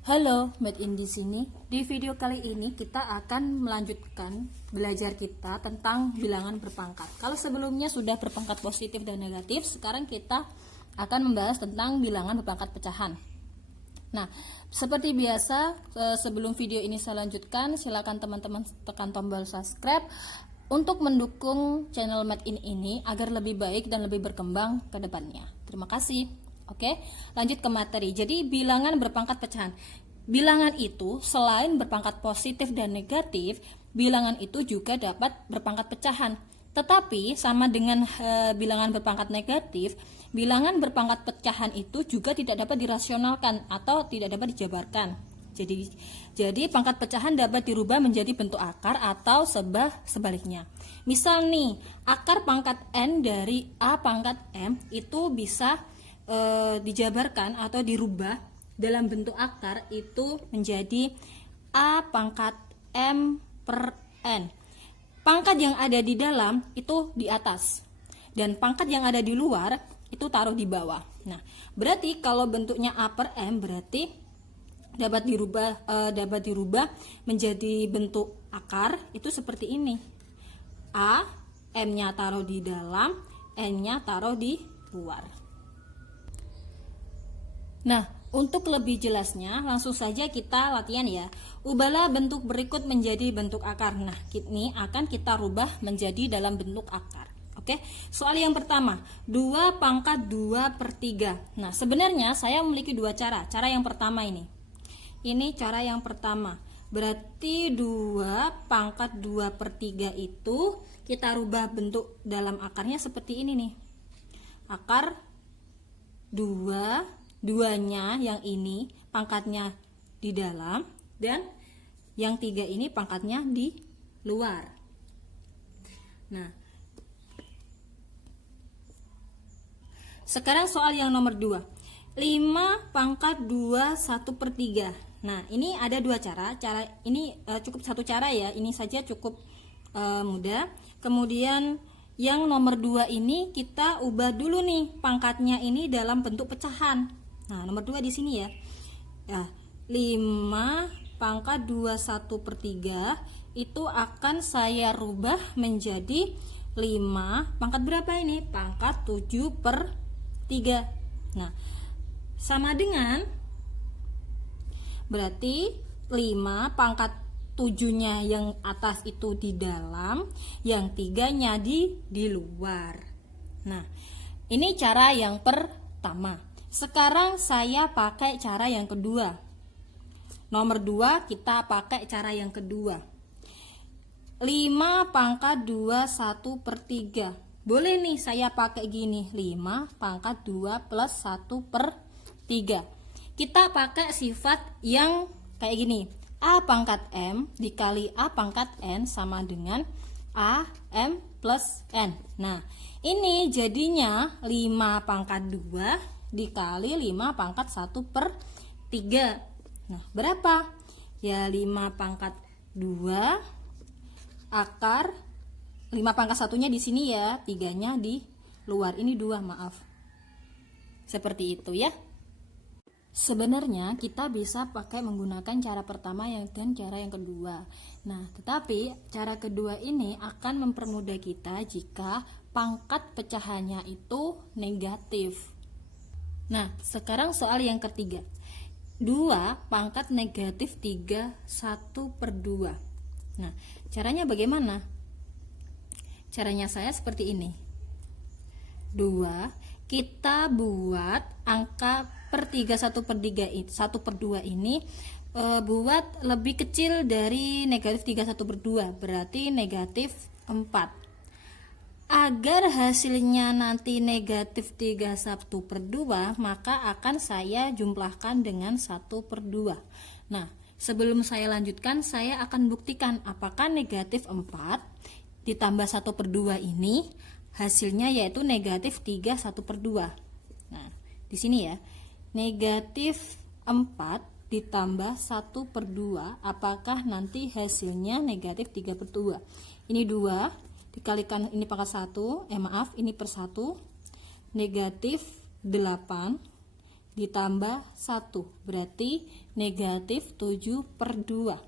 Halo, Made in di sini. Di video kali ini kita akan melanjutkan belajar kita tentang bilangan berpangkat. Kalau sebelumnya sudah berpangkat positif dan negatif, sekarang kita akan membahas tentang bilangan berpangkat pecahan. Nah, seperti biasa, sebelum video ini saya lanjutkan, silakan teman-teman tekan tombol subscribe untuk mendukung channel Made in ini agar lebih baik dan lebih berkembang ke depannya. Terima kasih. Oke, lanjut ke materi. Jadi bilangan berpangkat pecahan. Bilangan itu selain berpangkat positif dan negatif, bilangan itu juga dapat berpangkat pecahan. Tetapi sama dengan bilangan berpangkat negatif, bilangan berpangkat pecahan itu juga tidak dapat dirasionalkan atau tidak dapat dijabarkan. Jadi pangkat pecahan dapat dirubah menjadi bentuk akar atau sebaliknya. Misal nih, akar pangkat N dari A pangkat M itu bisa dijabarkan atau dirubah dalam bentuk akar itu menjadi A pangkat M per N. Pangkat yang ada di dalam itu di atas dan pangkat yang ada di luar itu taruh di bawah. Nah, berarti kalau bentuknya A per M berarti dapat dirubah menjadi bentuk akar itu seperti ini. A, M-nya taruh di dalam, N-nya taruh di luar. Nah, untuk lebih jelasnya langsung saja kita latihan ya. Ubahlah bentuk berikut menjadi bentuk akar. Nah, ini akan kita rubah menjadi dalam bentuk akar. Oke, soal yang pertama, 2 pangkat 2 per 3. Nah, sebenarnya saya memiliki dua cara. Cara yang pertama ini cara yang pertama. Berarti 2 pangkat 2 per 3 itu kita rubah bentuk dalam akarnya seperti ini nih. Akar 2, duanya yang ini pangkatnya di dalam dan yang 3 ini pangkatnya di luar. Nah, sekarang soal yang nomor 2, 5 pangkat 2 1 per 3. Nah, ini ada dua cara. Cara ini cukup satu cara ya, ini saja cukup mudah. Kemudian yang nomor 2 ini kita ubah dulu nih pangkatnya ini dalam bentuk pecahan. Nah, nomor 2 di sini ya. 5 pangkat 21 per 3 itu akan saya rubah menjadi 5 pangkat berapa ini? Pangkat 7 per 3. Nah, sama dengan berarti 5 pangkat 7-nya yang atas itu di dalam, yang 3-nya di luar. Nah, ini cara yang pertama. Sekarang saya pakai cara yang kedua. Nomor 2 kita pakai cara yang kedua. 5 pangkat 2 1 per 3. Boleh nih saya pakai gini, 5 pangkat 2 plus 1 per 3. Kita pakai sifat yang kayak gini. A pangkat M dikali A pangkat N sama dengan A M plus N. Nah, ini jadinya 5 pangkat 2 dikali 5 pangkat 1 per 3. Nah, berapa? Ya 5 pangkat 2 akar 5 pangkat 1-nya di sini ya, 3-nya di luar. Ini 2, maaf. Seperti itu ya. Sebenarnya kita bisa pakai menggunakan cara pertama dan cara yang kedua. Nah, tetapi cara kedua ini akan mempermudah kita jika pangkat pecahannya itu negatif. Nah, sekarang soal yang ketiga. 2 pangkat negatif 3 1 per 2. Nah, caranya bagaimana? Caranya saya seperti ini. 2, kita buat angka per 3 1 per 3 1 per 2 ini buat lebih kecil dari negatif 3 1 per 2, berarti negatif 4. Agar hasilnya nanti negatif 3 1 per 2, maka akan saya jumlahkan dengan 1 per 2. Nah, sebelum saya lanjutkan, saya akan buktikan apakah negatif 4 ditambah 1 per 2 ini hasilnya yaitu negatif 3 1 per 2. Nah, di sini ya, negatif 4 ditambah 1 per 2, apakah nanti hasilnya negatif 3 per 2. Ini 2 dikalikan ini pangkat 1, ini per 1, negatif 8 ditambah 1, berarti negatif 7/2.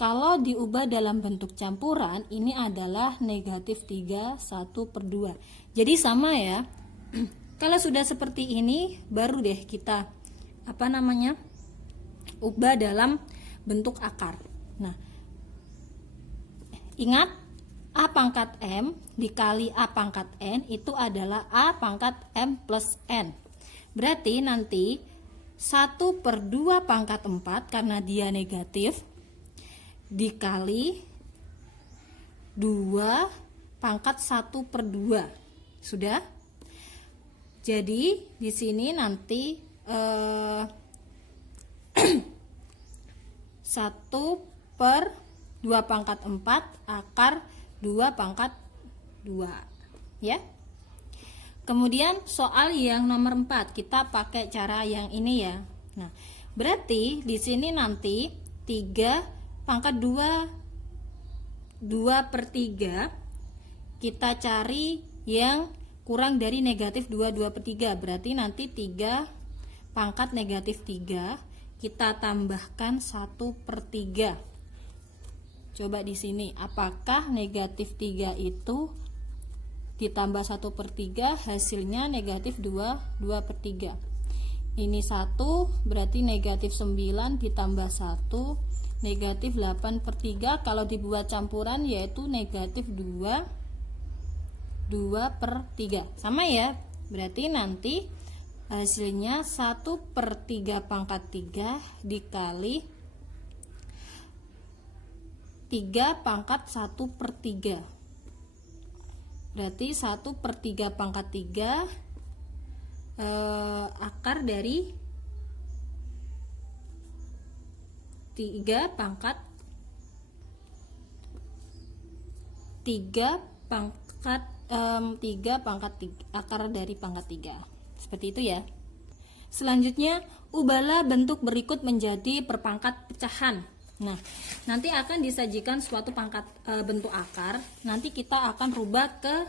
Kalau diubah dalam bentuk campuran, ini adalah negatif 3 1/2. Jadi sama ya. Kalau sudah seperti ini, baru deh kita ubah dalam bentuk akar. Nah, ingat A pangkat M dikali A pangkat N itu adalah A pangkat M plus N. Berarti nanti 1/2 pangkat 4 karena dia negatif dikali 2 pangkat 1/2. Sudah? Jadi di sini nanti 1/2 pangkat 4 akar 2 pangkat 2 ya. Kemudian soal yang nomor 4 kita pakai cara yang ini ya. Nah, berarti di sini nanti 3 pangkat 2/3 kita cari yang kurang dari negatif 2/3. Berarti nanti 3 pangkat negatif 3 kita tambahkan 1/3. Coba di sini, apakah negatif 3 itu ditambah 1/3 hasilnya negatif 2/3. Ini 1 berarti negatif 9 ditambah 1 negatif 8/3. Kalau dibuat campuran yaitu negatif 2/3. Sama ya, berarti nanti hasilnya 1/3 pangkat 3 dikali 3 pangkat 1/3. Berarti 1/3 pangkat 3 akar dari 3 pangkat 3 akar dari pangkat 3. Seperti itu ya. Selanjutnya, ubahlah bentuk berikut menjadi perpangkat pecahan. Nah, nanti akan disajikan suatu bentuk akar. Nanti kita akan rubah ke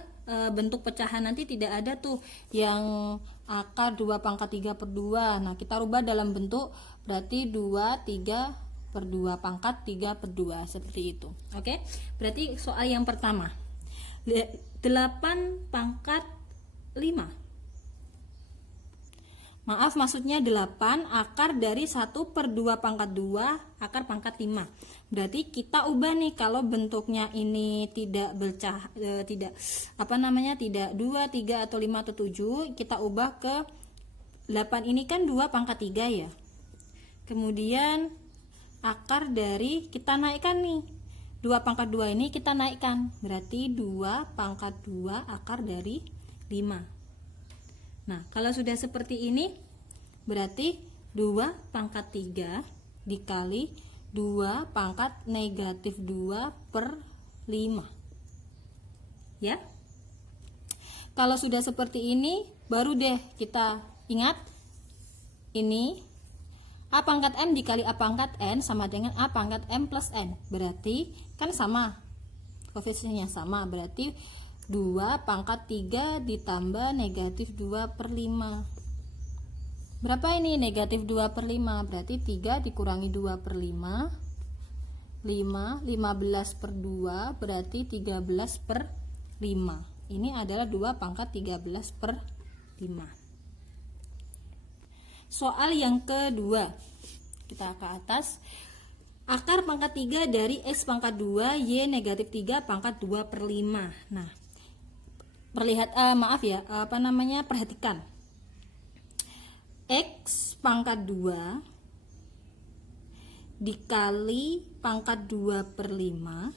bentuk pecahan. Nanti tidak ada tuh yang akar 2 pangkat 3/2. Nah, kita rubah dalam bentuk berarti 2 3/2 pangkat 3/2 seperti itu. Oke. Berarti soal yang pertama. 8 pangkat 5. Maaf, maksudnya 8 akar dari 1/2 pangkat 2 akar pangkat 5. Berarti kita ubah nih, kalau bentuknya ini tidak tidak 2, 3 atau 5 atau 7, kita ubah ke 8 ini kan 2 pangkat 3 ya. Kemudian akar dari kita naikkan nih. 2 pangkat 2 ini kita naikkan. Berarti 2 pangkat 2 akar dari 5. Nah, kalau sudah seperti ini, berarti 2 pangkat 3 dikali 2 pangkat negatif 2/5. Ya. Kalau sudah seperti ini, baru deh kita ingat, ini A pangkat M dikali A pangkat N sama dengan A pangkat M plus N. Berarti kan sama, koefisiennya sama, berarti 2 pangkat 3 ditambah negatif 2/5. Berapa ini negatif 2/5? Berarti 3 dikurangi 2/5, 15/2 berarti 13/5. Ini adalah 2 pangkat 13/5. Soal yang kedua, kita ke atas. Akar pangkat 3 dari X pangkat 2 Y negatif 3 pangkat 2/5. Nah, perhatikan. X pangkat 2 dikali pangkat 2/5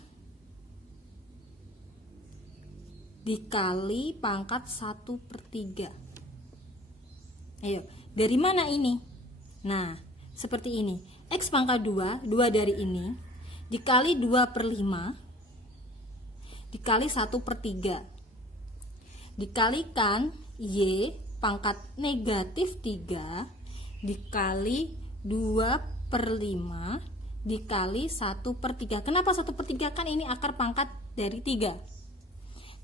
dikali pangkat 1/3. Ayo, dari mana ini? Nah, seperti ini. X pangkat 2 dari ini dikali 2/5 dikali 1/3 dikalikan Y pangkat negatif 3 dikali 2/5 dikali 1/3. Kenapa 1/3? Kan ini akar pangkat dari 3.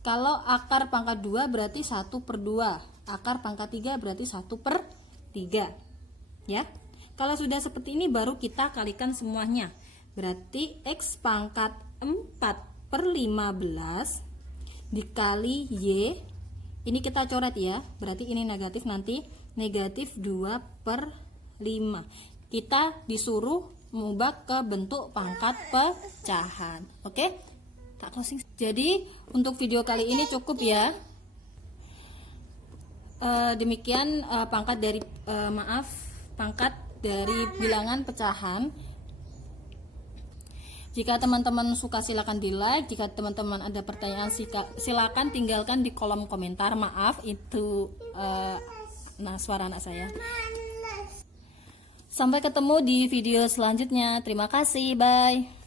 Kalau akar pangkat 2 berarti 1/2. Akar pangkat 3 berarti 1/3. Ya. Kalau sudah seperti ini baru kita kalikan semuanya. Berarti X pangkat 4/15 dikali Y. Ini kita coret ya. Berarti ini negatif, nanti negatif 2/5. Kita disuruh mengubah ke bentuk pangkat pecahan. Oke? Tak closing. Jadi untuk video kali ini cukup ya. Demikian pangkat dari bilangan pecahan. Jika teman-teman suka silakan di like. Jika teman-teman ada pertanyaan silakan tinggalkan di kolom komentar. Maaf itu suara anak saya. Sampai ketemu di video selanjutnya. Terima kasih, bye.